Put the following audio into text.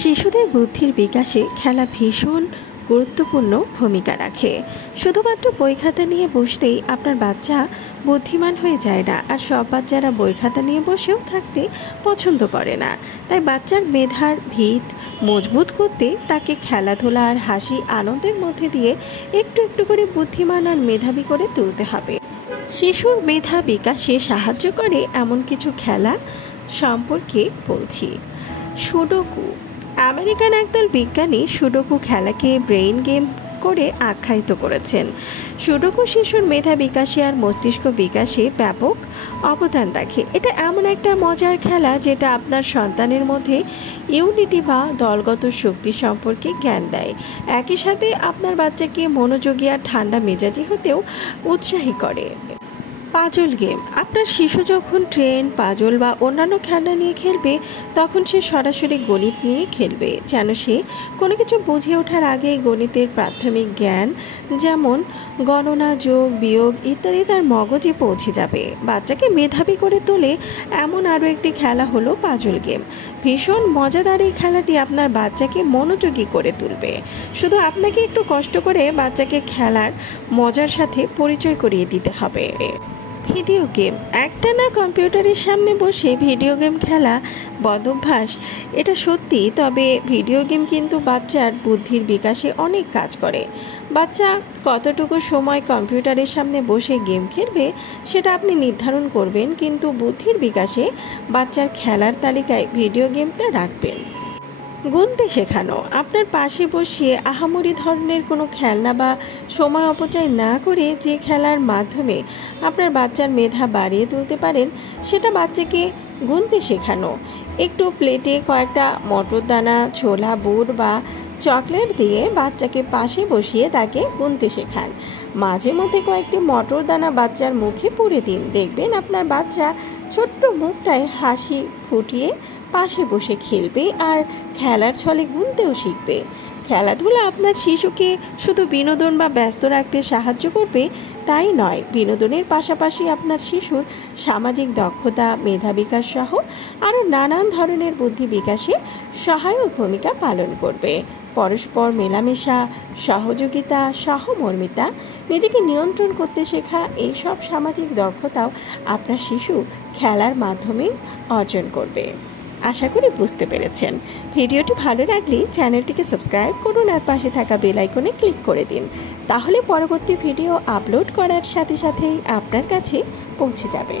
শিশুদের বুদ্ধির বিকাশে খেলা ভীষণ গুরুত্বপূর্ণ ভূমিকা রাখে। শুধুমাত্র বই খাতা নিয়ে বসলেই আপনার বাচ্চা বুদ্ধিমান হয়ে যায় না, আর সব বাচ্চারা বই খাতা নিয়ে বসেও থাকতে পছন্দ করে না। তাই বাচ্চার মেধার ভিত মজবুত করতে তাকে খেলাধুলা আর হাসি আনন্দের মধ্যে দিয়ে একটু একটু করে বুদ্ধিমান আর মেধাবী করে তুলতে হবে। শিশুর মেধা বিকাশে সাহায্য করে এমন কিছু খেলা সম্পর্কে বলছি। সুডোকু। আমেরিকান একদল বিজ্ঞানী সুডোকু খেলাকে ব্রেইন গেম করে আখ্যায়িত করেছেন। সুডোকু শিশুর মেধা বিকাশে আর মস্তিষ্ক বিকাশে ব্যাপক অবদান রাখে। এটা এমন একটা মজার খেলা যেটা আপনার সন্তানের মধ্যে ইউনিটি বা দলগত শক্তি সম্পর্কে জ্ঞান দেয়। একই সাথে আপনার বাচ্চাকে মনোযোগী আর ঠান্ডা মেজাজি হতেও উৎসাহী করে। Puzzle game. আপনার শিশু যখন ট্রেন, পাজল বা অন্যান্য খেলনা নিয়ে খেলবে তখন সে সরাসরি গণিত নিয়ে খেলবে, যেন সে কোনো কিছু বুঝে ওঠার আগেই গণিতের প্রাথমিক জ্ঞান যেমন গণনা, যোগ, বিয়োগ ইত্যাদি তার মগজে পৌঁছে যাবে। বাচ্চাকে মেধাবী করে তোলে এমন আরও একটি খেলা হলো পাজল গেম। ভীষণ মজাদার এই খেলাটি আপনার বাচ্চাকে মনোযোগী করে তুলবে। শুধু আপনাকে একটু কষ্ট করে বাচ্চাকে খেলার মজার সাথে পরিচয় করিয়ে দিতে হবে। Video game. একটানা কম্পিউটারের সামনে বসে ভিডিও গেম খেলা বদভ্যাস, এটা সত্যি। তবে ভিডিও গেম কিন্তু বাচ্চার বুদ্ধির বিকাশে অনেক কাজ করে। বাচ্চা কতটুকু সময় কম্পিউটারের সামনে বসে গেম খেলবে সেটা আপনি নির্ধারণ করবেন, কিন্তু বুদ্ধির বিকাশে বাচ্চার খেলার তালিকায় ভিডিও গেমটা রাখবেন। গুনতে শেখানো। আপনার পাশে বসিয়ে আহামরি ধরনের কোনো খেলনা বা সময় অপচয় না করে যে খেলার মাধ্যমে আপনার বাচ্চার মেধা বাড়িয়ে তুলতে পারেন সেটা বাচ্চাকে গুনতে শেখানো। একটু প্লেটে কয়েকটা মটর দানা, ছোলা, বুট বা চকলেট দিয়ে বাচ্চাকে পাশে বসিয়ে তাকে গুনতে শেখান। মাঝে মধ্যে কয়েকটি মটর দানা বাচ্চার মুখে পুরে দিন, দেখবেন আপনার বাচ্চা ছোট্ট মুখটায় হাসি ফুটিয়ে পাশে বসে খেলবে আর খেলার ছলে গুনতেও শিখবে। খেলাধুলা আপনার শিশুকে শুধু বিনোদন বা ব্যস্ত রাখতে সাহায্য করবে তাই নয়, বিনোদনের পাশাপাশি আপনার শিশুর সামাজিক দক্ষতা, মেধা বিকাশ সহ আরও নানান ধরনের বুদ্ধি বিকাশে সহায়ক ভূমিকা পালন করবে। পরস্পর মেলামেশা, সহযোগিতা, সহমর্মিতা, নিজেকে নিয়ন্ত্রণ করতে শেখা, এই সব সামাজিক দক্ষতাও আপনার শিশু খেলার মাধ্যমে অর্জন করবে। আশা করি বুঝতে পেরেছেন। ভিডিওটি ভালো লাগলে চ্যানেলটিকে সাবস্ক্রাইব করুন আর পাশে থাকা বেল আইকনে ক্লিক করে দিন, তাহলে পরবর্তী ভিডিও আপলোড করার সাথে সাথেই আপনার কাছে পৌঁছে যাবে।